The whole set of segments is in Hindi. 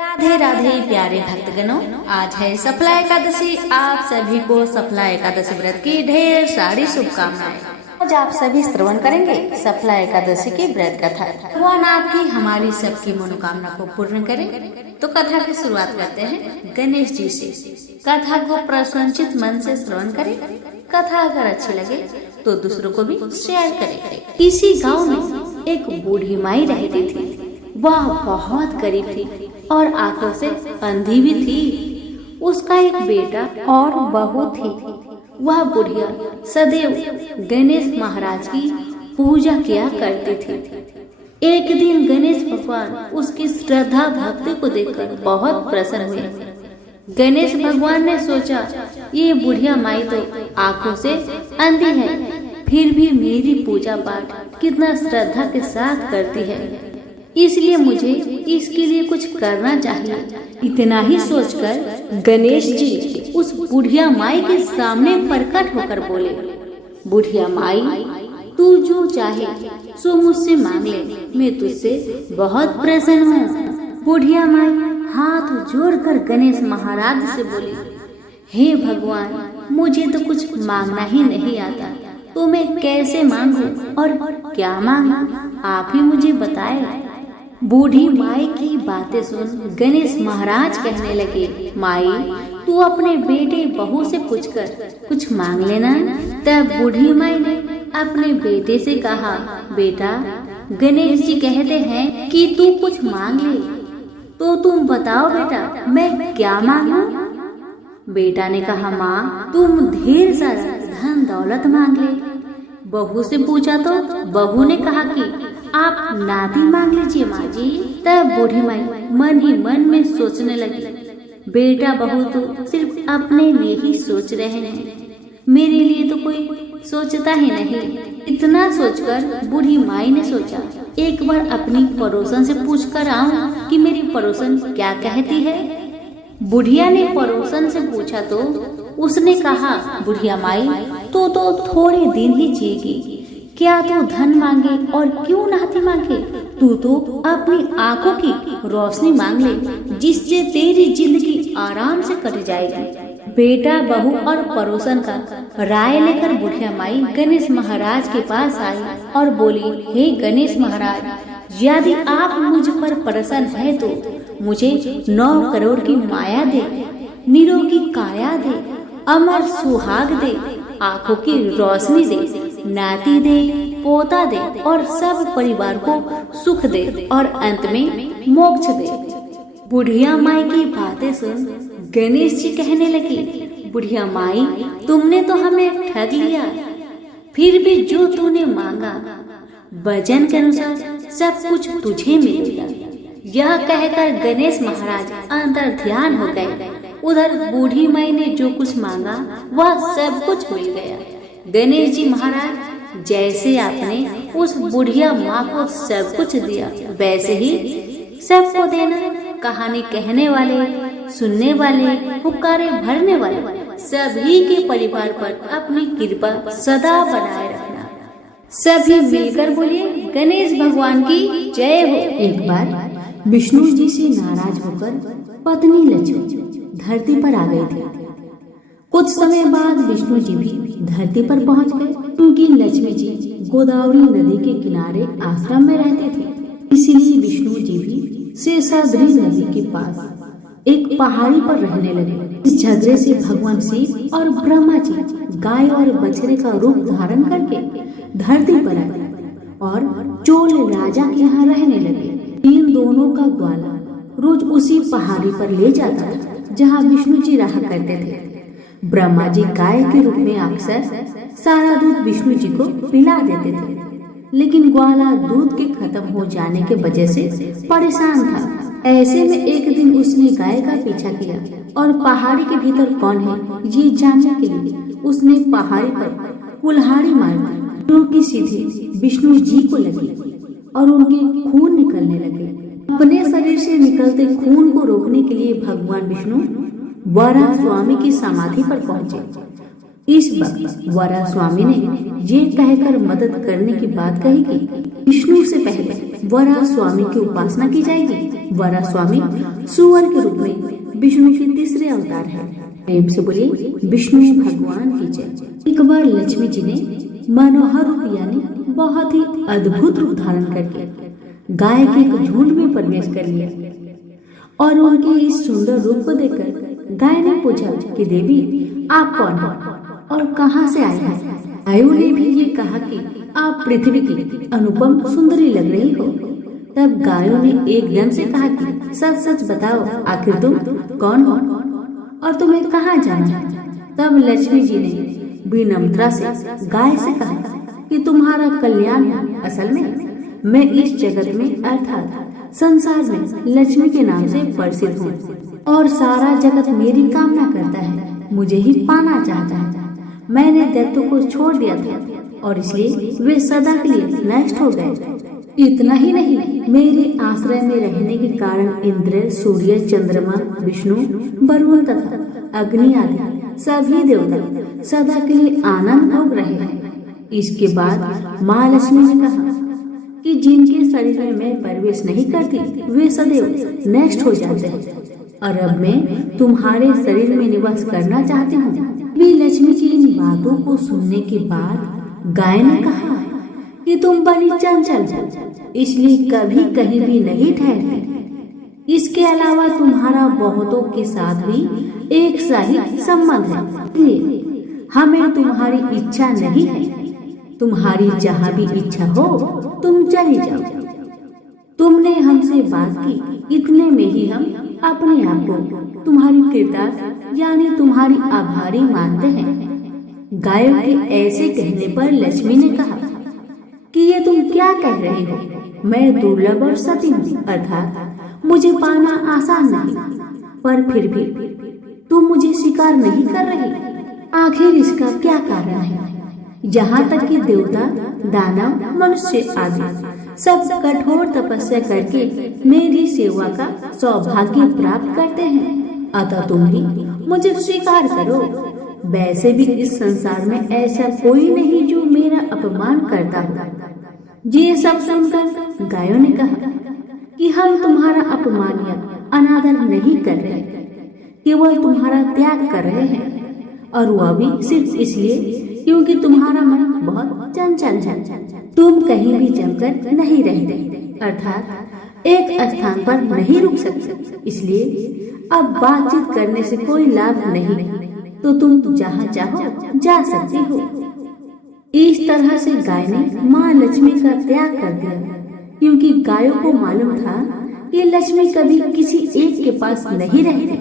राधे राधे प्यारे भक्तगणों, आज है सफला एकादशी। आप सभी को सफला एकादशी व्रत की ढेर सारी शुभकामनाएं। आज आप सभी श्रवण करेंगे सफला एकादशी की व्रत कथा। भगवान आपकी हमारी सबकी मनोकामना को पूर्ण करे। तो कथा की शुरुआत करते हैं गणेश जी से। कथा को प्रसन्नचित मन से श्रवण करें। कथा अगर अच्छी लगे तो दूसरों को भी शेयर करें। किसी गाँव में एक बूढ़ी माई रहती थी। वह बहुत गरीब थी और आंखों से अंधी भी थी। उसका एक बेटा और बहू थी। वह बुढ़िया सदैव गणेश महाराज की पूजा किया करती थी। एक दिन गणेश भगवान उसकी श्रद्धा भक्ति को देखकर बहुत प्रसन्न हुए। गणेश भगवान ने सोचा, ये बुढ़िया माई तो आंखों से अंधी है, फिर भी मेरी पूजा पाठ कितना श्रद्धा के साथ करती है, इसलिए मुझे इसके लिए कुछ करना चाहिए। इतना ही सोचकर गणेश जी उस बुढ़िया माई के सामने प्रकट होकर बोले, बुढ़िया माई, तू जो चाहे सो मुझसे मांग ले, मैं तुझसे बहुत प्रसन्न हूँ। बुढ़िया माई हाथ जोड़कर गणेश महाराज से बोली, हे भगवान, मुझे तो कुछ मांगना ही नहीं आता, तो मैं कैसे मांगू और क्या मांगू, आप ही मुझे बताए। बूढ़ी माई की बातें सुन गणेश महाराज कहने लगे, माई, तू अपने बेटे बहू से पूछकर कुछ मांग लेना। तब बूढ़ी माई ने अपने बेटे से कहा, बेटा, गणेश जी कहते हैं कि तू कुछ मांग ले, तो तुम बताओ बेटा, मैं क्या मांगू। बेटा ने कहा, माँ, तुम ढेर सारा धन दौलत मांग ले। बहू से पूछा तो बहू ने कहा कि आप नाती मांग लीजिए माँ जी। तब बूढ़ी माई मन ही मन में सोचने लगी, बेटा बहू तो सिर्फ अपने लिए ही सोच रहे हैं, मेरे लिए तो कोई सोचता ही नहीं। इतना सोचकर बूढ़ी माई ने सोचा, एक बार अपनी पड़ोसन से पूछ कर आऊं कि मेरी पड़ोसन क्या कहती है। बुढ़िया ने पड़ोसन से पूछा तो उसने कहा, बुढ़िया माई, तो थोड़े दिन ही जिएगी, क्या तू धन मांगे और क्यों नाती मांगे, तू तो अपनी आंखों की रोशनी मांग ले, जिससे तेरी जिंदगी आराम से कट जाएगी। बेटा बहू और पड़ोसन का राय लेकर बुढ़िया माई गणेश महाराज के पास आई और बोली, हे गणेश महाराज, यदि आप मुझ पर प्रसन्न है तो मुझे 9 करोड़ की माया दे, निरोगी काया दे, अमर सुहाग दे, आंखों की रोशनी दे, नाती दे, पोता दे और सब परिवार को सुख दे और अंत में मोक्ष दे। बुढ़िया माई की बातें सुन गणेश जी कहने लगे, बुढ़िया माई, तुमने तो हमें ठग लिया, फिर भी जो तूने मांगा वचन के अनुसार सब कुछ तुझे मिलेगा। यह कहकर गणेश महाराज अंतर ध्यान हो गए। उधर बूढ़ी माई ने जो कुछ मांगा वह सब कुछ मिल गया। गणेश जी महाराज, जैसे आपने उस बुढ़िया माँ को सब कुछ दिया, वैसे ही सबको देना। कहानी कहने वाले, सुनने वाले, पुकारे भरने वाले सभी के परिवार पर अपनी कृपा सदा बनाए रखना। सभी मिलकर बोलिए, गणेश भगवान की जय हो। एक बार विष्णु जी से नाराज होकर पत्नी लक्ष्मी धरती पर आ गई थी। कुछ समय बाद विष्णु जी भी धरती पर पहुंच गए, क्योंकि लक्ष्मी जी गोदावरी नदी के किनारे आश्रम में रहते थे। इसीलिए विष्णु जी भी शेषाद्री नदी के पास एक पहाड़ी पर रहने लगे। इस झगड़े से भगवान शिव और ब्रह्मा जी गाय और बछड़े का रूप धारण करके धरती पर आए और चोल राजा के यहाँ रहने लगे। इन दोनों का ग्वाला रोज उसी पहाड़ी पर ले जाता था जहाँ विष्णु जी रहा करते थे। ब्रह्मा जी गाय के रूप में अक्सर सारा दूध विष्णु जी को पिला देते थे, लेकिन ग्वाला दूध के खत्म हो जाने के वजह से परेशान था। ऐसे में एक दिन उसने गाय का पीछा किया और पहाड़ी के भीतर कौन है ये जानने के लिए उसने पहाड़ी पर कुल्हाड़ी मार दी, जो कि सीधे विष्णु जी को लगी और उनके खून निकलने लगे। अपने शरीर से निकलते खून को रोकने के लिए भगवान विष्णु वराह स्वामी की समाधि पर पहुंचे। इस वक्त वराह स्वामी ने ये कहकर मदद करने की बात कही कि विष्णु से पहले वरा स्वामी की उपासना की जाएगी। वरा स्वामी सुअर के रूप में विष्णु के तीसरे अवतार है। प्रेम से बोलिए विष्णु भगवान की जय। एक बार लक्ष्मी जी ने मनोहर रूप यानी बहुत ही अद्भुत रूप धारण करके गाय के एक झुंड में प्रवेश कर लिया और उनके इस सुंदर रूप को देखकर गाय ने पूछा कि देवी आप कौन हो और कहाँ से आए हैं। गायों ने भी ये कहा कि आप पृथ्वी की अनुपम सुंदरी लग रही हो। तब गायों ने एकदम से कहा कि सच सच बताओ, आखिर तुम कौन हो और तुम्हें कहाँ जाना है। तब लक्ष्मी जी ने विनम्रता से गाय से कहा कि तुम्हारा कल्याण है। असल में मैं इस जगत में अर्थात संसार में लक्ष्मी के नाम से प्रसिद्ध हूँ और सारा जगत मेरी कामना करता है, मुझे ही पाना चाहता है। मैंने दैत्यों को छोड़ दिया था और इसलिए वे सदा के लिए नष्ट हो गए। इतना ही नहीं, मेरे आश्रय में रहने के कारण इंद्र, सूर्य, चंद्रमा, विष्णु, वरुण तथा अग्नि आदि सभी देवता सदा के लिए आनंद भोग रहे हैं। इसके बाद माँ लक्ष्मी ने कहा कि जिनके शरीर में मैं प्रवेश नहीं करती वे सदैव नष्ट हो जाते हैं और अब मैं तुम्हारे शरीर में निवास करना चाहती हूँ। वे लक्ष्मी की इन बातों को सुनने के बाद गाय ने कहा कि तुम बड़ी चंचल हो, इसलिए कभी कहीं भी नहीं ठहरती। इसके अलावा तुम्हारा बहुतों के साथ भी एक सा ही संबंध है, इसलिए हमें तुम्हारी इच्छा नहीं है। तुम्हारी जहाँ भी इच्छा हो तुम चली जाओ। तुमने हमसे बात की, इतने में ही हम अपने आप को तुम्हारी कृतज्ञ यानी तुम्हारी आभारी मानते हैं। गायों के ऐसे कहने पर लक्ष्मी ने कहा कि ये तुम क्या कह रही हो। मैं दुर्लभ और सती हूँ, अर्थात मुझे पाना आसान नहीं, पर फिर भी तुम मुझे स्वीकार नहीं कर रही। आखिर इसका क्या कारण है। यहाँ तक कि देवता, दानव, मनुष्य आदि सब कठोर तपस्या करके मेरी सेवा का सौभाग्य प्राप्त करते हैं, अतः तुम भी मुझे स्वीकार करो। वैसे भी इस संसार में ऐसा कोई नहीं जो मेरा अपमान करता हो। ये सब सुनकर गायों ने कहा कि हम तुम्हारा अपमान या अनादर नहीं कर रहे, केवल तुम्हारा त्याग कर रहे हैं, और वह भी सिर्फ इसलिए क्योंकि तुम्हारा मन बहुत चंचल है। तुम कहीं भी जमकर नहीं रहते, अर्थात एक स्थान पर नहीं रुक सकते, इसलिए अब बातचीत करने से कोई लाभ नहीं, तो तुम जहाँ चाहो जा सकती हो। इस तरह से गाय ने माँ लक्ष्मी का त्याग कर दिया, क्योंकि गायों को मालूम था कि लक्ष्मी कभी किसी एक के पास नहीं रहती,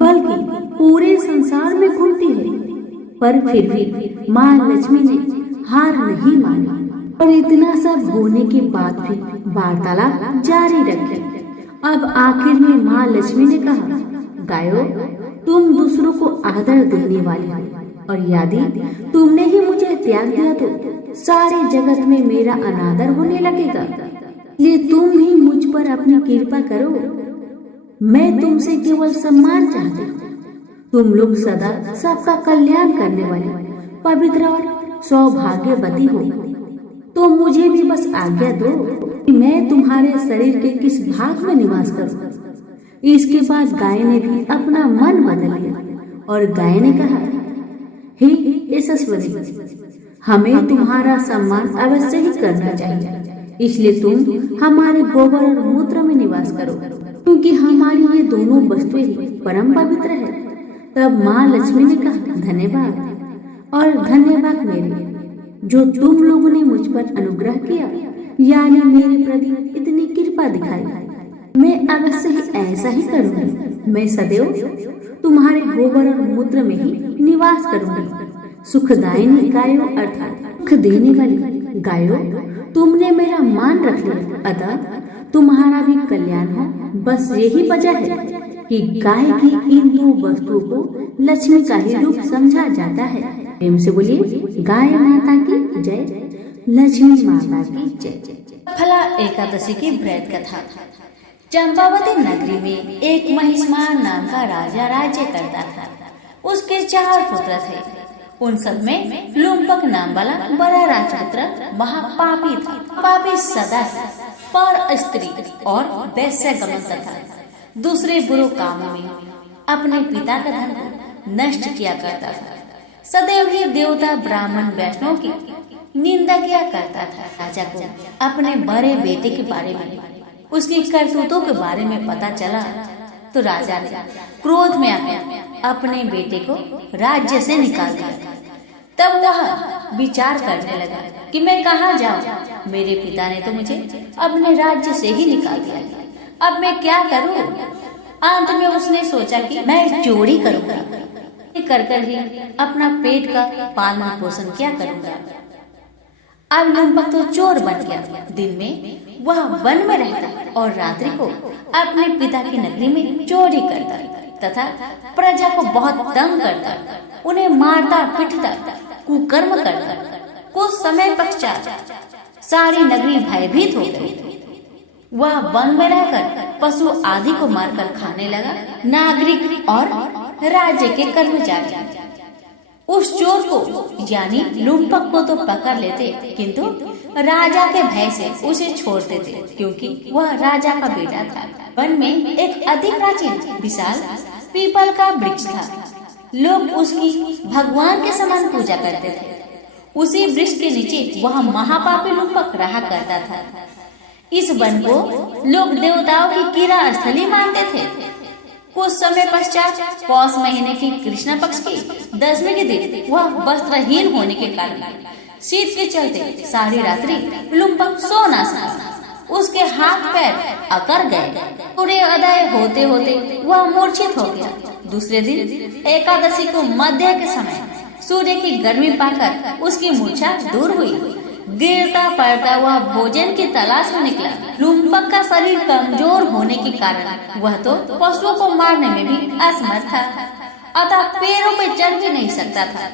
बल्कि पूरे संसार में घूमती है। पर फिर भी माँ लक्ष्मी ने हार नहीं मानी और इतना सब होने के बाद भी वार्तालाप जारी रखे। अब आखिर में माँ लक्ष्मी ने कहा, गायों, तुम दूसरों को आदर देने वाली हो, और यदि तुमने ही मुझे त्याग दिया तो सारे जगत में मेरा अनादर होने लगेगा। ये तुम ही मुझ पर अपनी कृपा करो। मैं तुमसे केवल सम्मान चाहती हूँ। तुम लोग सदा सबका कल्याण करने वाले पवित्र और सौभाग्यवती हो, तो मुझे भी बस आज्ञा दो कि मैं तुम्हारे शरीर के किस भाग में निवास करूं। इसके बाद गाय ने भी अपना मन बदल लिया और गाय ने कहा, हे यशस्वती, हमें तुम्हारा सम्मान अवश्य ही करना चाहिए, इसलिए तुम हमारे गोबर और मूत्र में निवास करो, क्योंकि हमारी ये दोनों वस्तुएं परम पवित्र है। तब माँ लक्ष्मी ने कहा, धन्यवाद और धन्यवाद मेरे, जो तुम लोगों ने मुझ पर अनुग्रह किया, यानी मेरे प्रति इतनी कृपा दिखाई। मैं अवश्य ही ऐसा ही करूंगी। मैं सदैव तुम्हारे गोबर और मूत्र में ही निवास करूंगी। सुखदायिनी गायों अर्थात सुख देने वाली गायों, तुमने मेरा मान रख लिया, अतः तुम्हारा भी कल्याण हो। बस यही वजह है कि गाय की इन दो वस्तुओं को लक्ष्मी का ही रूप समझा जाता है। प्रेम से बोलिए गाय माता की जय, लक्ष्मी माता की जय। फला एकादशी की व्रत कथा। चंपावती नगरी में एक महिष्मान नाम का राजा राज्य करता था। उसके 4 पुत्र थे। उन सब में लुम्पक नाम वाला बड़ा राजपुत्र महापापी था। पापी सदा पर स्त्री और वैश्यगमन तथा दूसरे बुरे कामों में अपने पिता का धन को नष्ट किया करता था। सदैव ही देवता ब्राह्मण वैष्णव की निंदा किया करता था। राजा को अपने बड़े बेटे के बारे में, उसकी करतूतों के बारे में पता चला तो राजा ने क्रोध में आकर अपने बेटे को राज्य से निकाल दिया। तब वह विचार करने लगा कि मैं कहाँ जाऊँ, मेरे पिता ने तो मुझे अपने राज्य से ही निकाल दिया, अब मैं क्या करूँ। अंत में उसने सोचा कि मैं चोरी करूँगा, कर ही अपना पेट का पालन पोषण क्या करूँगा। अब लुम्पक तो चोर बन गया। दिन में वह वन में रहता और रात्रि को अपने पिता की नगरी में चोरी करता तथा प्रजा को बहुत तंग करता, उन्हें मारता पीटता, कुकर्म करता। कुछ समय पश्चात सारी नगरी भयभीत हो गई। वह वन में रहकर पशु आदि को मारकर खाने लगा। नागरिक और राज्य के कर्मचारी उस चोर को यानी लुम्पक को तो पकड़ लेते, किंतु राजा के भय से उसे छोड़ देते, क्योंकि वह राजा का बेटा था। वन में एक अति प्राचीन विशाल पीपल का वृक्ष था। लोग उसकी भगवान के समान पूजा करते थे। उसी वृक्ष के नीचे वह महापापी लुम्पक रहा करता था। इस वन को लोग देवताओं की क्रीड़ा स्थली मानते थे। कुछ समय पश्चात पौष महीने की कृष्ण पक्ष की 10वीं के दिन वह वस्त्रहीन होने के कारण शीत के चलते सारी रात्रि लुम्पक सो न सका। उसके हाथ पैर अकड़ गए। सूर्योदय होते होते वह मूर्छित हो गया। दूसरे दिन एकादशी को मध्य के समय सूर्य की गर्मी पाकर उसकी मूर्छा दूर हुई। गिरता पड़ता वह भोजन की तलाश में निकला। लुम्पक का शरीर कमजोर होने के कारण वह तो पशुओं को मारने में भी असमर्थ था, अतः पैरों पे चढ़ भी नहीं सकता था।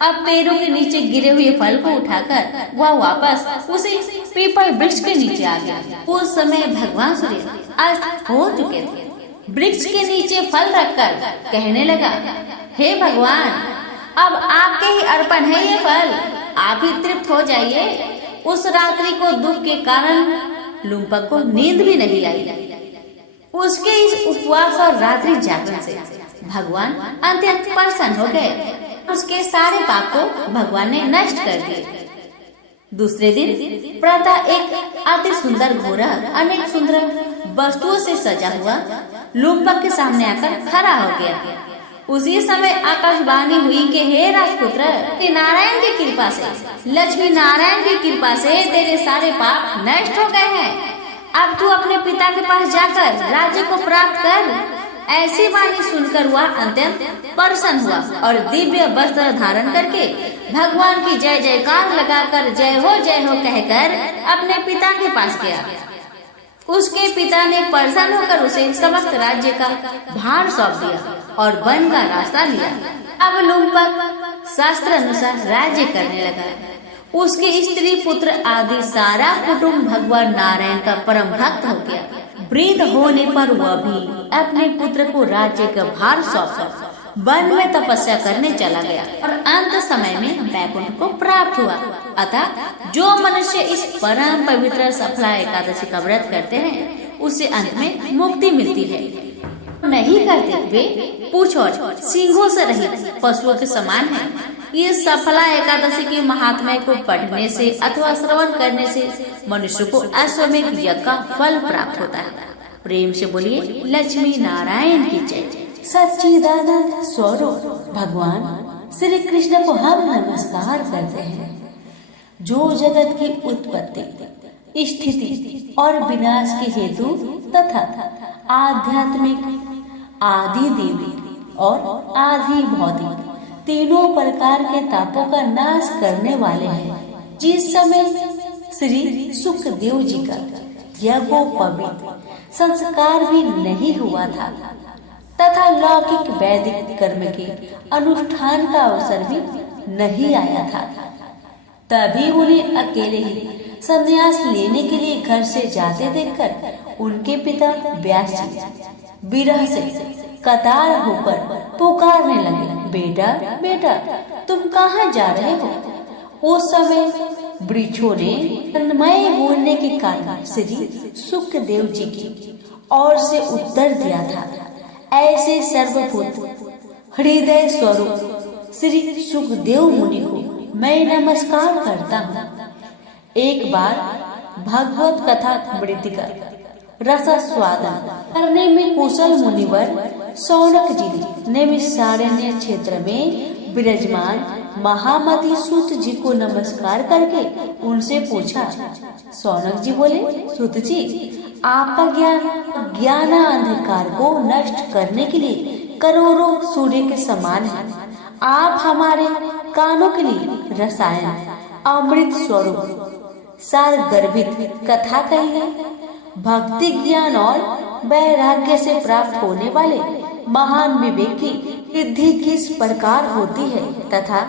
अब पैरों के नीचे गिरे हुए फल को उठाकर वह वापस उसी पीपल वृक्ष के नीचे आ गया। उस समय भगवान सूर्य अस्त हो चुके थे। वृक्ष के नीचे फल रखकर कहने लगा, हे भगवान, अब आपके ही अर्पण है ये फल, आप ही तृप्त हो जाइए। उस रात्रि को दुख के कारण लुम्पक को नींद भी नहीं आई। उसके इस उपवास और रात्रि जागरण से भगवान अत्यंत प्रसन्न हो गए। उसके सारे पाप को भगवान ने नष्ट कर दिए। दूसरे दिन प्रातः एक अति सुंदर घोड़ा अनेक सुंदर वस्तुओं से सजा हुआ लुम्पक के सामने आकर खड़ा हो गया। उसी समय आकाशवाणी हुई कि हे राजपुत्र, नारायण की कृपा से, लक्ष्मी नारायण की कृपा से तेरे सारे पाप नष्ट हो गए हैं। अब तू अपने पिता के पास जाकर राज्य को प्राप्त कर। ऐसी वाणी सुनकर वह अत्यंत प्रसन्न हुआ और दिव्य वस्त्र धारण करके भगवान की जय जयकार लगाकर जय हो कहकर अपने पिता के पास गया। उसके पिता ने प्रसन्न होकर उसे समस्त राज्य का भार सौंप दिया और वन का रास्ता लिया। अब लुम्पक शास्त्र अनुसार राज्य करने लगा। उसके स्त्री पुत्र आदि सारा कुटुंब भगवान नारायण का परम भक्त हो गया। वृद्ध होने पर वह भी अपने पुत्र को राज्य का भार सौंप वन में तपस्या करने चला गया और अंत समय में वैकुंठ को प्राप्त हुआ। अतः जो मनुष्य इस परम पवित्र सफला एकादशी का व्रत करते हैं उसे अंत में मुक्ति मिलती है। नहीं करते वे पूंछ और सींगों से रहित पशुओं के समान है। ये सफला एकादशी के महात्म्य को पढ़ने से अथवा श्रवण करने से मनुष्य को अश्वमेध यज्ञ का फल प्राप्त होता है। प्रेम से बोलिए लक्ष्मी नारायण की जय। सच्चिदानंद स्वरूप भगवान श्री कृष्ण को हम नमस्कार करते हैं, जो जगत की उत्पत्ति, स्थिति और विनाश के हेतु तथा आध्यात्मिक, आदि देवी और आदि भौतिक तीनों प्रकार के तापों का नाश करने वाले हैं। जिस समय श्री सुखदेव जी का यज्ञोपवीत संस्कार भी नहीं हुआ था तथा लौकिक वैदिक कर्म के अनुष्ठान का अवसर भी नहीं आया था, तभी उन्हें अकेले ही संन्यास लेने के लिए घर से जाते देखकर उनके पिता व्यास जी विरह से कतार होकर पुकारने लगे, बेटा बेटा तुम कहाँ जा रहे हो। उस समय वृक्षों ने तन्मय बोलने के कारण श्री सुखदेव जी की ओर से उत्तर दिया था। ऐसे सर्वभूत हृदय स्वरूप श्री सुखदेव मुनि को मैं नमस्कार करता हूँ। एक बार भगवत कथा मृतिका रसास्वादन करने में कुशल मुनिवर शौनक जी ने नैमिषारण्य क्षेत्र में विराजमान महामती सूत जी को नमस्कार करके उनसे पूछा। शौनक जी बोले, सूत जी, आपका ज्ञान अंधकार को नष्ट करने के लिए करोड़ों सूर्य के समान है। आप हमारे कानों के लिए रसायन अमृत स्वरूप सार गर्भित कथा कही है। भक्ति ज्ञान और वैराग्य से प्राप्त होने वाले महान विवेक की वृद्धि किस प्रकार होती है तथा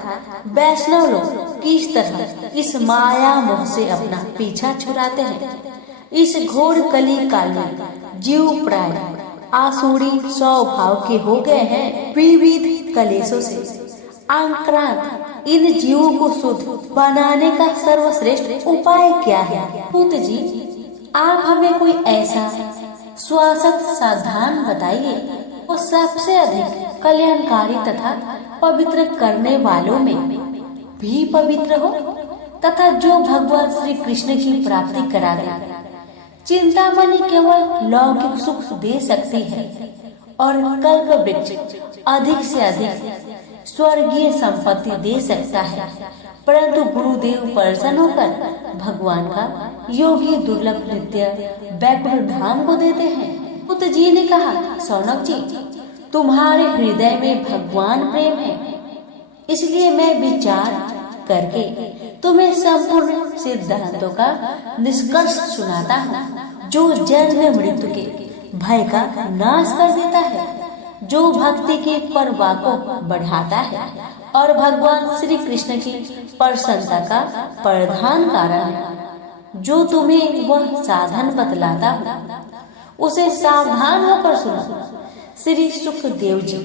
वैष्णव लोग किस तरह इस माया मोह से अपना पीछा छुड़ाते हैं। इस घोर कली काल में जीव प्राय आसुरी स्वभाव के हो गए हैं। विविध कलेशों से आक्रांत इन जीवों को शुद्ध बनाने का सर्वश्रेष्ठ उपाय क्या है? सूत जी, आप हमें कोई ऐसा स्वासक साधन बताइए वो सबसे अधिक कल्याणकारी तथा पवित्र करने वालों में भी पवित्र हो तथा जो भगवान श्री कृष्ण की प्राप्ति करा दे। चिंतामणि केवल लौकिक सुख दे सकती है और कल्प वृक्ष अधिक से अधिक स्वर्गीय संपत्ति दे सकता है, परंतु गुरुदेव प्रसन्न होकर भगवान का योगी दुर्लभ नित्य वैकुंठ धाम को देते हैं। सूत जी ने कहा, शौनक जी, तुम्हारे हृदय में भगवान प्रेम है, इसलिए मैं विचार करके तुम्हें संपूर्ण सिद्धांतों का निष्कर्ष सुनाता हूँ, जो जन्म मृत्यु के भय का नाश कर देता है, जो भक्ति के प्रवाह को बढ़ाता है और भगवान श्री कृष्ण की प्रसन्नता का प्रधान कारण है। जो तुम्हें वह साधन बतलाता हूँ उसे सावधान होकर सुनो। श्री सुखदेव जी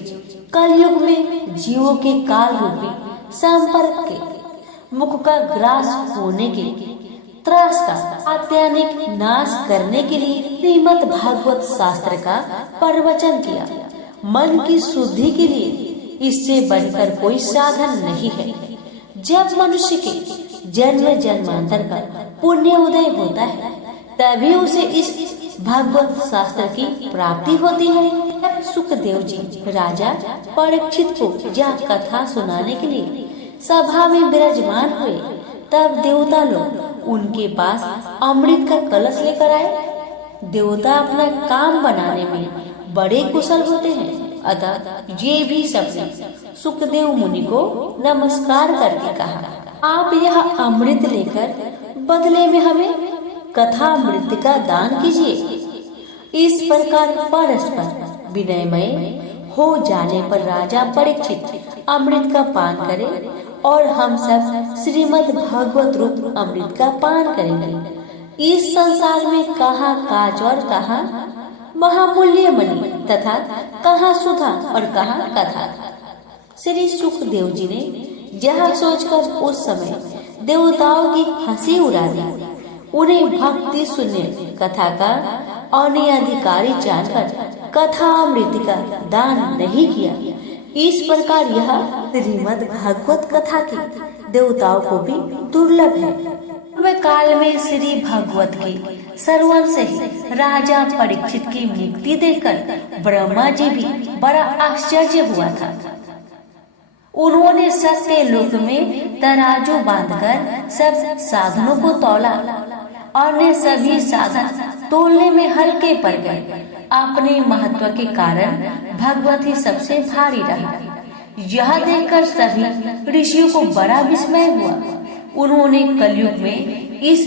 कलयुग में जीवों के काल रूपी संपर्क के मुख का ग्रास होने के त्रास का आत्यानिक नाश करने के लिए श्रीमद् भागवत शास्त्र का प्रवचन किया। मन की शुद्धि के लिए इससे बढ़कर कोई साधन नहीं है। जब मनुष्य के जन्म जन्मांतर का पुण्य उदय होता है तभी उसे इस भागवत शास्त्र की प्राप्ति होती है। सुखदेव जी राजा परीक्षित को यह कथा सुनाने के लिए सभा में विराजमान हुए, तब देवता लोग उनके पास अमृत का कलश लेकर आए। देवता अपना काम बनाने में बड़े कुशल होते हैं, अतः ये भी सबने सुखदेव मुनि को नमस्कार करके कहा, आप यह अमृत लेकर बदले में हमें कथा अमृत का दान कीजिए। इस प्रकार परस्पर विनयमय हो जाने पर राजा परीक्षित अमृत का पान करे और हम सब श्रीमद् भागवत रूप अमृत का पान करेंगे। इस संसार में कहाँ काज और कहाँ महामूल्य मणि तथा कहाँ सुधा और कहाँ कथा। श्री सुखदेव जी ने यह सोचकर उस समय देवताओं की हंसी उड़ा दी। उन्हें भक्ति शून्य कथा का अनधिकारी जानकर कथा अमृत का दान नहीं किया। इस प्रकार यह श्रीमद् भागवत कथा की देवताओं को भी दुर्लभ है। पूर्व काल में श्री भागवत के श्रवण से ही राजा परीक्षित की मुक्ति देखकर ब्रह्मा जी भी बड़ा आश्चर्य हुआ था। उन्होंने सत्य लोक में तराजू बांधकर सब साधनों को तौला और ने सभी साधन तोलने में हल्के पड़ गए। अपने महत्व के कारण भगवत ही सबसे भारी रहा। यह देखकर सभी ऋषियों को बड़ा विस्मय हुआ। उन्होंने कलयुग में इस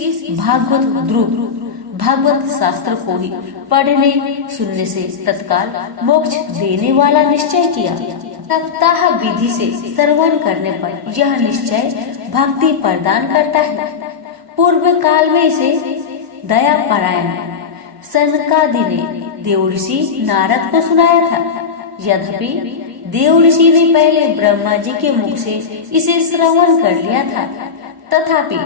भागवत शास्त्र को ही पढ़ने सुनने से तत्काल मोक्ष देने वाला निश्चय किया। सप्ताह विधि से श्रवण करने पर यह निश्चय भक्ति प्रदान करता है। पूर्व काल में इसे दया परायण सनकादि ने देव ऋषि नारद को सुनाया था। यद्यपि देव ऋषि ने पहले ब्रह्मा जी के मुख से इसे श्रवण कर लिया था, तथापि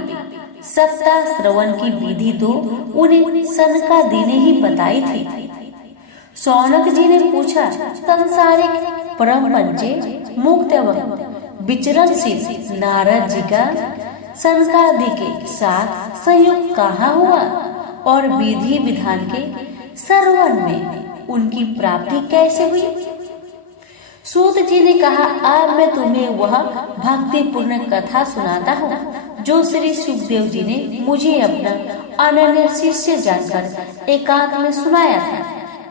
सत्ता श्रवण की विधि तो उन्हें सनकादि ने ही बताई थी। शौनक जी ने पूछा, संसारिक परम पंचे मुक्त एवं विचरणशील नारद जी का सनकादि के साथ संयोग कहाँ हुआ और विधि विधान के श्रवण में उनकी प्राप्ति कैसे हुई? सूत जी ने कहा, अब मैं तुम्हें वह भक्तिपूर्ण कथा सुनाता हूँ जो श्री सुखदेव जी ने मुझे अपना अनन्य शिष्य जानकर एकांत में सुनाया था।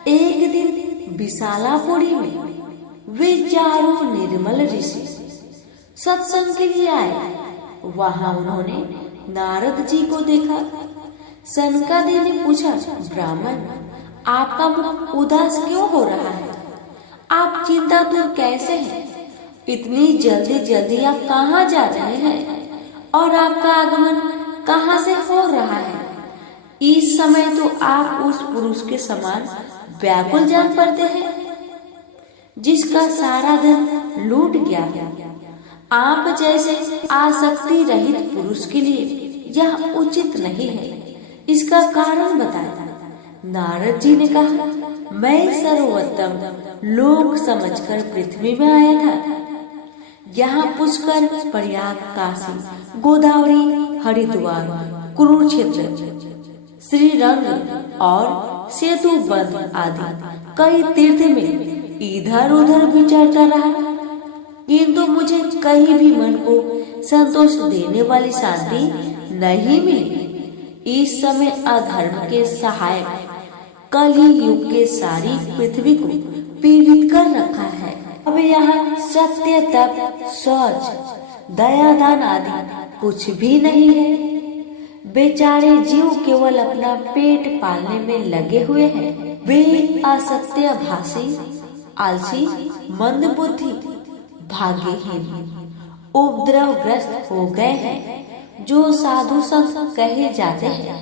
एक दिन विशालापुरी में वे चारों निर्मल ऋषि सत्संग के लिए आए। वहां उन्होंने नारद जी को देखा। सनकादि ने पूछा, ब्राह्मण, आपका मुख उदास क्यों हो रहा है? आप चिंतातुर कैसे हैं? इतनी जल्दी जल्दी आप कहाँ जा रहे हैं और आपका आगमन कहाँ से हो रहा है? इस समय तो आप उस पुरुष के समान व्याकुल जान पड़ते हैं जिसका सारा धन लूट गया है। आप जैसे आसक्ति रहित पुरुष के लिए यह उचित नहीं है। इसका कारण बताया। नारद जी ने कहा, मैं सर्वोत्तम लोक समझकर पृथ्वी में आया था। यहाँ पुष्कर, प्रयाग, काशी, गोदावरी, हरिद्वार, कुरुक्षेत्र, श्रीरंग और सेतुबंध आदि कई तीर्थ में इधर उधर विचरता रहा, किंतु मुझे कहीं भी मन को संतोष देने वाली शांति नहीं मिली। इस समय अधर्म के सहायक कलि युग के सारी पृथ्वी को पीड़ित कर रखा है। अब यहाँ सत्य, तप, शौच, दया, दान आदि कुछ भी नहीं है। बेचारे जीव केवल अपना पेट पालने में लगे हुए हैं। वे असत्य भाषी, आलसी, मंदबुद्धि, भाग्यहीन, उपद्रवग्रस्त हो गए हैं। जो साधु संत कहे जाते हैं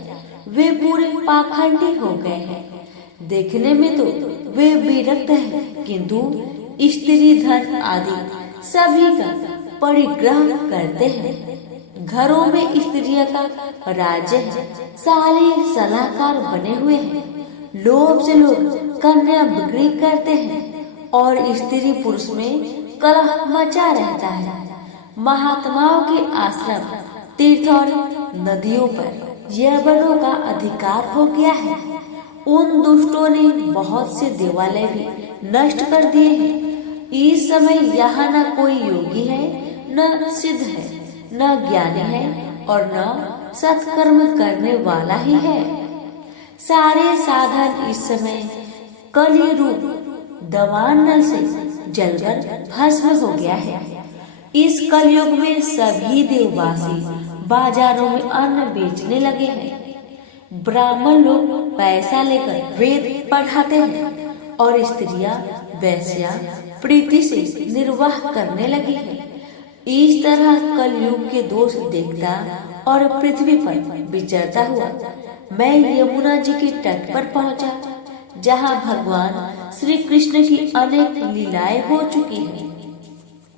वे पूरे पाखंडी हो गए हैं। देखने में तो वे विरक्त हैं, किंतु स्त्री धन आदि सभी का परिग्रह करते हैं। घरों में स्त्रियों का राज्य है। सारे सलाहकार बने हुए हैं। लोभ से लोग कन्या बिक्री करते हैं और स्त्री पुरुष में कलह मचा रहता है। महात्माओं के आश्रम, तीर्थ और नदियों पर यवनों का अधिकार हो गया है। उन दुष्टों ने बहुत से देवालय भी नष्ट कर दिए हैं। इस समय यहाँ न कोई योगी है, न सिद्ध है, न ज्ञानी है और न सत्कर्म करने वाला ही है। सारे साधन इस समय कलि रूप दवान नल से जलकर भस्म हो गया है। इस कलयुग में सभी देववासी बाजारों में अन्न बेचने लगे हैं। ब्राह्मण लोग पैसा लेकर वेद पढ़ाते हैं और स्त्रियां वैश्या प्रीति से निर्वाह करने लगी हैं। इस तरह कलयुग के दोष देखता और पृथ्वी पर विचरता हुआ मैं यमुना जी के तट पर पहुंचा, जहां भगवान श्री कृष्ण की अनेक लीलाएं हो चुकी हैं।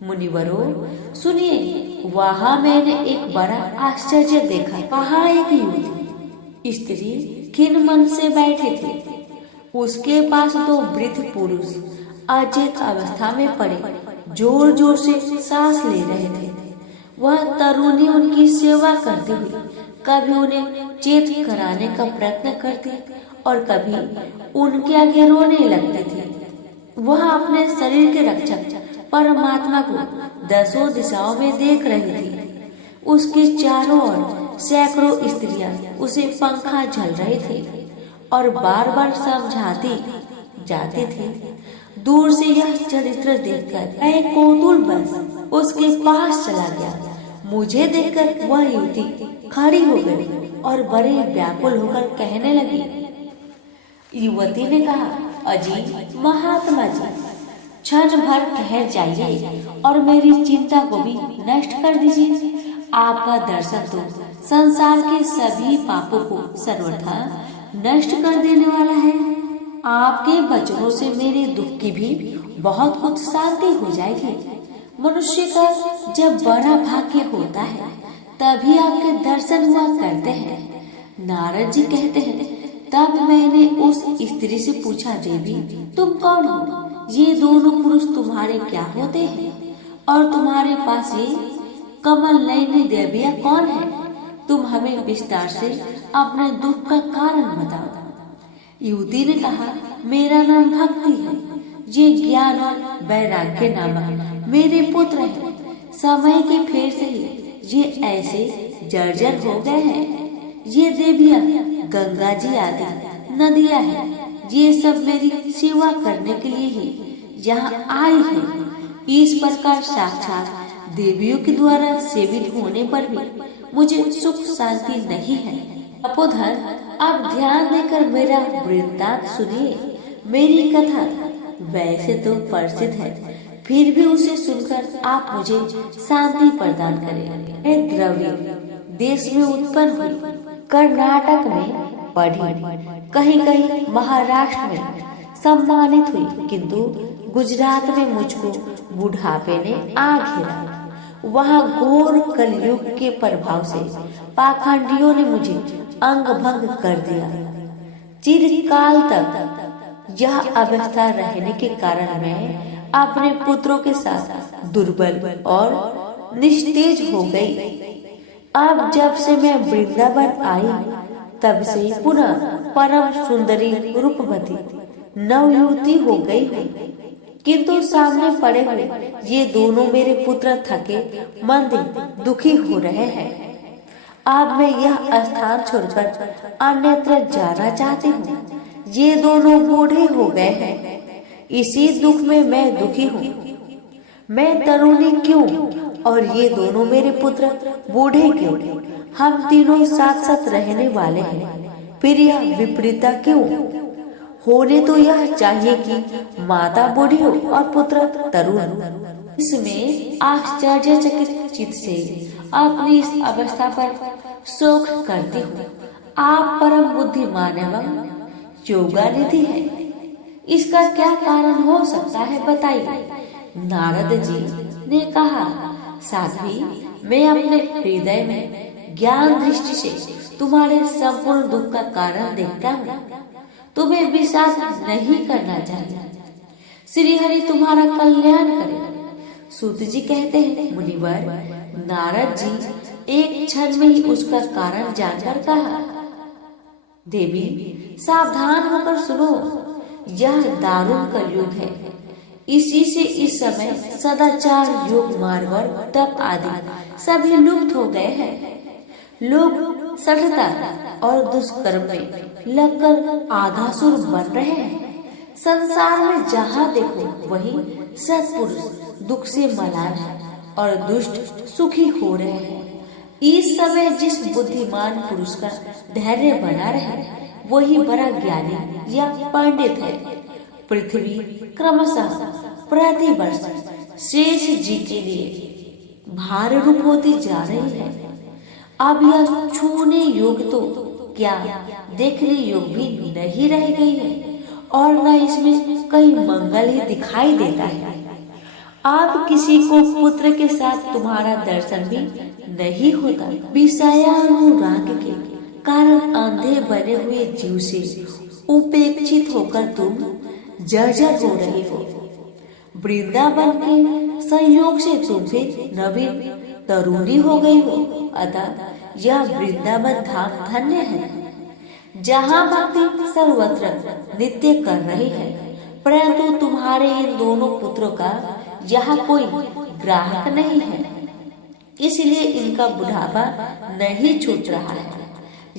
मुनिवरों सुनिए, वहां मैंने एक बड़ा आश्चर्य देखा। वहां एक युवती स्त्री खिन मन से बैठी थी। उसके पास दो वृद्ध पुरुष अचेत अवस्था में पड़े जोर जोर से सांस ले रहे थे। वह तरुणी उनकी सेवा करते हुए कभी उन्हें चेत कराने का प्रयत्न करती और कभी उनके आगे रोने लगते थे। वह अपने शरीर के रक्षक परमात्मा को दसों दिशाओं में देख रही थी। उसके चारों ओर सैकड़ों स्त्रियां उसे पंखा झल रहे थे और बार बार समझाती जाती थी। दूर से यह चरित्र देखकर मैं कौतूहल बस उसके पास चला गया। मुझे देखकर वह युवती खड़ी हो गई और बड़े व्याकुल होकर कहने लगी। युवती ने कहा, अजी महात्मा जी, क्षण भर ठहर जाइए और मेरी चिंता को भी नष्ट कर दीजिए। आपका दर्शन तो संसार के सभी पापों को सर्वथा नष्ट कर देने वाला है। आपके वचनों से मेरे दुख की भी बहुत कुछ शांति हो जाएगी। मनुष्य का जब बड़ा भाग्य होता है तभी आपके दर्शन हुआ करते हैं। नारद जी कहते हैं, तब मैंने उस स्त्री से पूछा, देवी तुम कौन हो? ये दोनों पुरुष तुम्हारे क्या होते हैं? और तुम्हारे पास ये कमल नयनी देवियाँ कौन है? तुम हमें विस्तार से अपने दुख का कारण बताओ। युवती ने कहा, मेरा नाम भक्ति है, ये ज्ञान और वैराग्य नामक मेरे पुत्र हैं। समय के फेर से ये ऐसे जर्जर हो गए हैं। ये देवियाँ गंगा जी आदि नदियाँ हैं। ये सब मेरी सेवा करने के लिए ही यहाँ आई है। इस प्रकार साक्षात देवियों के द्वारा सेवित होने पर भी मुझे सुख शांति नहीं है। तपोधर, अब ध्यान देकर मेरा वृत्तांत सुनिए। मेरी कथा वैसे तो प्रसिद्ध है, फिर भी उसे सुनकर आप मुझे शांति प्रदान करें। मैं द्रविड़ देश में उत्पन्न हुई, कर्नाटक में पढ़ी, कहीं कहीं महाराष्ट्र में सम्मानित हुई, किंतु गुजरात में मुझको बुढ़ापे ने आ घेरा। वहाँ घोर कलयुग के प्रभाव से पाखंडियों ने मुझे अंग भंग कर दिया। चिरकाल तक यह अवस्था रहने के कारण मैं अपने पुत्रों के साथ दुर्बल और निस्तेज हो गई। अब जब से मैं वृंदावन आई, तब से पुनः परम सुंदरी रूपवती नवयुवती हो गई हूँ, किंतु सामने पड़े हुए ये दोनों मेरे पुत्र थके मंदे दुखी हो रहे हैं। अब मैं यह स्थान छोड़कर अन्यत्र जाना चाहती हूँ। ये दोनों बूढ़े हो गए हैं, इसी दुख में मैं दुखी हूँ। मैं तरुणी क्यों और ये दोनों मेरे पुत्र बूढ़े क्यों? हम तीनों साथ साथ रहने वाले हैं, फिर यह विपरीता क्यों? होने तो यह चाहिए कि माता बूढ़ी हो और पुत्र तरुण। इसमें आश्चर्यचकित चित्त से अपनी इस अवस्था पर शोक करती हूँ। आप परम बुद्धिमान एवं योगानिधि है, इसका क्या कारण हो सकता है, बताइए। नारद जी ने कहा, साध्वी, मैं अपने हृदय में ज्ञान दृष्टि से तुम्हारे संपूर्ण दुख का कारण देखता हूँ। तुम्हें विषाद नहीं करना चाहिए। श्री हरि तुम्हारा कल्याण करे। सूत जी कहते हैं, मुनिवर, नारद जी एक क्षण में ही उसका कारण जानकर कहा, देवी सावधान होकर सुनो, यह दारुण कलयुग है। इसी से इस समय सदाचार, योग मार्ग और तप आदि सभी लुप्त हो गए हैं। लोग सठता और दुष्कर्म में लगकर आधासुर बन रहे हैं। संसार में जहाँ देखो वही सत्पुरुष दुख से मलान है और दुष्ट सुखी हो रहे हैं। इस समय जिस बुद्धिमान पुरुष का धैर्य बना रहे, वही बड़ा ज्ञानी या पंडित है। पृथ्वी क्रमशः प्रतिवर्ष शेष जी के लिए भार रूप होती जा रही है। अब यह छूने योग तो क्या देखने योग भी नहीं रह गई है और न इसमें कहीं मंगल ही दिखाई देता है। अब किसी को पुत्र के साथ तुम्हारा दर्शन भी नहीं होता। विषयानुराग के कारण अंधे बने हुए जीव से उपेक्षित होकर तुम जर्जर हो रहे हो। वृंदावन के संयोग से तुम भी नवीन तरुणी हो गई हो। अतः यह वृंदावन धाम धन्य है, जहाँ भक्ति सर्वत्र नित्य कर रही है। परंतु तुम्हारे इन दोनों पुत्रों का यहाँ कोई ग्राहक नहीं है, इसलिए इनका बुढ़ापा नहीं छूट रहा है।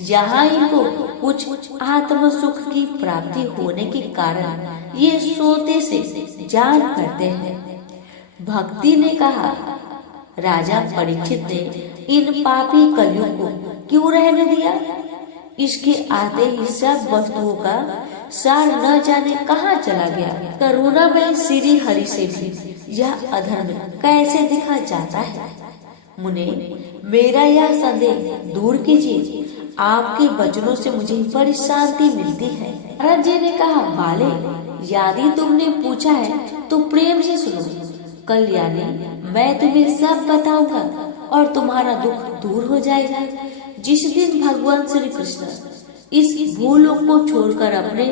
यहाँ इनको कुछ आत्म सुख की प्राप्ति होने के कारण ये सोते से जान करते हैं। भक्ति ने कहा, राजा परीक्षित ने इन पापी कलियों को क्यों रहने दिया? इसके आते ही सब वस्तुओं का सार न जाने कहाँ चला गया। करुणा में श्री हरि से भी यह अधर्म कैसे दिखा जाता है? मुने, मेरा यह संदेह दूर कीजिए। आपके वचनों से मुझे बड़ी शांति मिलती है। नारद जी ने कहा, बाले, यदि तुमने पूछा है तो प्रेम से सुनो। कल्याणी, मैं तुम्हें सब बताऊंगा और तुम्हारा दुख दूर हो जाएगा। जिस दिन भगवान श्री कृष्ण इस भूलोक को छोड़कर अपने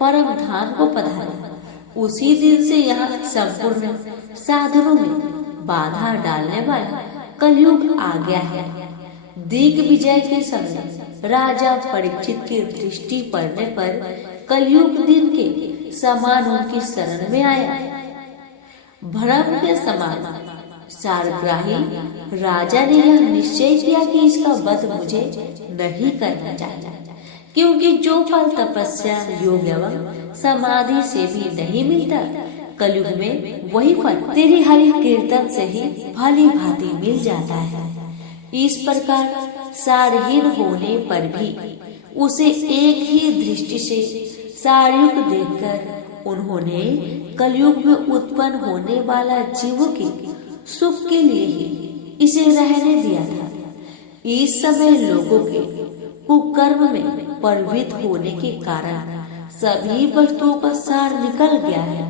परम धाम को पधारे, उसी दिन से यहाँ संपूर्ण साधनों में बाधा डालने वाला कलयुग आ गया है। दिग्विजय के समय राजा परीक्षित की दृष्टि पड़ने पर कलयुग दिन के समान उनकी शरण में आया। भ्रम के समान सारग्राही राजा ने यह निश्चय किया कि इसका वध मुझे नहीं करना चाहिए, क्योंकि जो फल तपस्या, योग एवं समाधि से भी नहीं मिलता, कलयुग में वही फल तेरी हरि कीर्तन से ही भली भांति मिल जाता है। इस प्रकार सारहीन होने पर भी उसे एक ही दृष्टि से सारयुक्त देखकर उन्होंने कलयुग में उत्पन्न होने वाला जीवों के सुख के लिए ही इसे रहने दिया था। इस समय लोगों के कुकर्म में प्रवृत्त होने के कारण सभी वस्तुओं का सार निकल गया है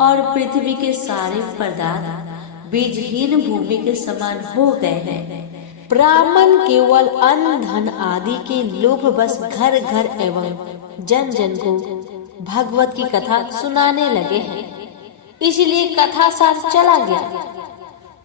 और पृथ्वी के सारे पदार्थ बीजहीन भूमि के समान हो गए हैं। ब्राह्मण केवल अन्न धन आदि के लोभ बस घर घर एवं जन जन को भगवत की कथा सुनाने लगे हैं, इसलिए कथा सार चला गया।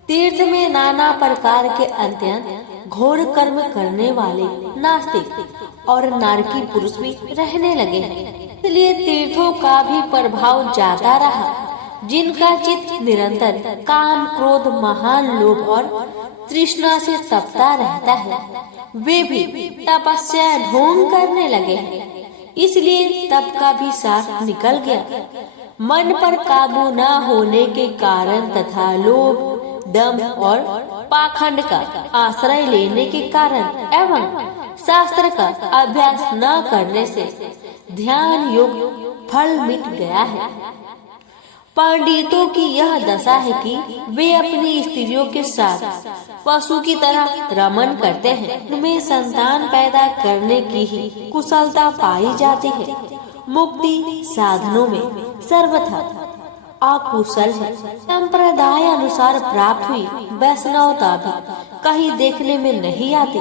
तीर्थ में नाना प्रकार के अत्यंत घोर कर्म करने वाले नास्तिक और नारकी पुरुष भी रहने लगे हैं, इसलिए तीर्थों का भी प्रभाव जाता रहा। जिनका चित्त निरंतर काम, क्रोध, महान लोभ और तृष्णा से तपता रहता है, वे भी तपस्या ढोंग करने लगे हैं, इसलिए तप का भी सार निकल गया। मन पर काबू न होने के कारण तथा लोभ, दम और पाखंड का आश्रय लेने के कारण एवं शास्त्र का अभ्यास न करने से ध्यान योग फल मिट गया है। पंडितों की यह दशा है कि वे अपनी स्त्रियों के साथ पशु की तरह रमन करते हैं। उनमें संतान पैदा करने की ही कुशलता पाई जाती है। मुक्ति साधनों में सर्वथा अकुशल है। संप्रदाय अनुसार प्राप्त हुई वैष्णवता भी कहीं देखने में नहीं आती।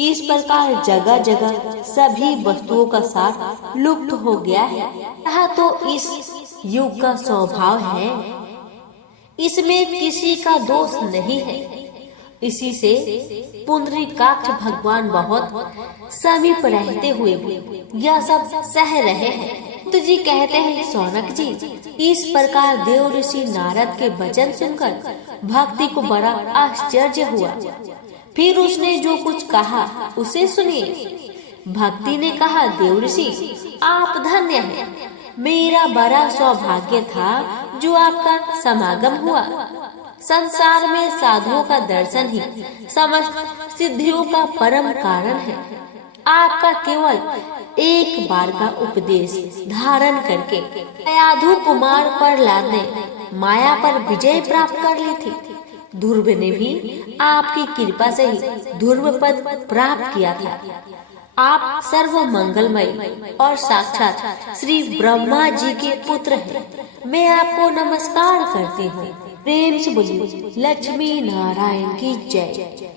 इस प्रकार जगह जगह सभी वस्तुओं का सार लुप्त हो गया है। यह तो इस युग का स्वभाव है, इसमें किसी का दोष नहीं है। इसी से पुंडरीकाक्ष भगवान बहुत समीप रहते हुए भी यह सब सह रहे हैं। तो जी कहते हैं, सौनक जी, इस प्रकार देव ऋषि नारद के वचन सुनकर भक्ति को बड़ा आश्चर्य हुआ। फिर उसने जो कुछ कहा उसे सुनिए। भक्ति ने कहा, देव ऋषि आप धन्य हैं। मेरा बड़ा सौभाग्य था जो आपका समागम हुआ। संसार में साधुओं का दर्शन ही समस्त सिद्धियों का परम कारण है। आपका केवल एक बार का उपदेश धारण करके यादु कुमार प्रहलाद ने माया पर विजय प्राप्त कर ली थी। ध्रुव ने भी आपकी कृपा से ही ध्रुव पद प्राप्त किया था। आप सर्व मंगलमय और साक्षात श्री ब्रह्मा जी के पुत्र हैं। मैं आपको नमस्कार करती हूँ। प्रेम से बोलिए लक्ष्मी नारायण की जय।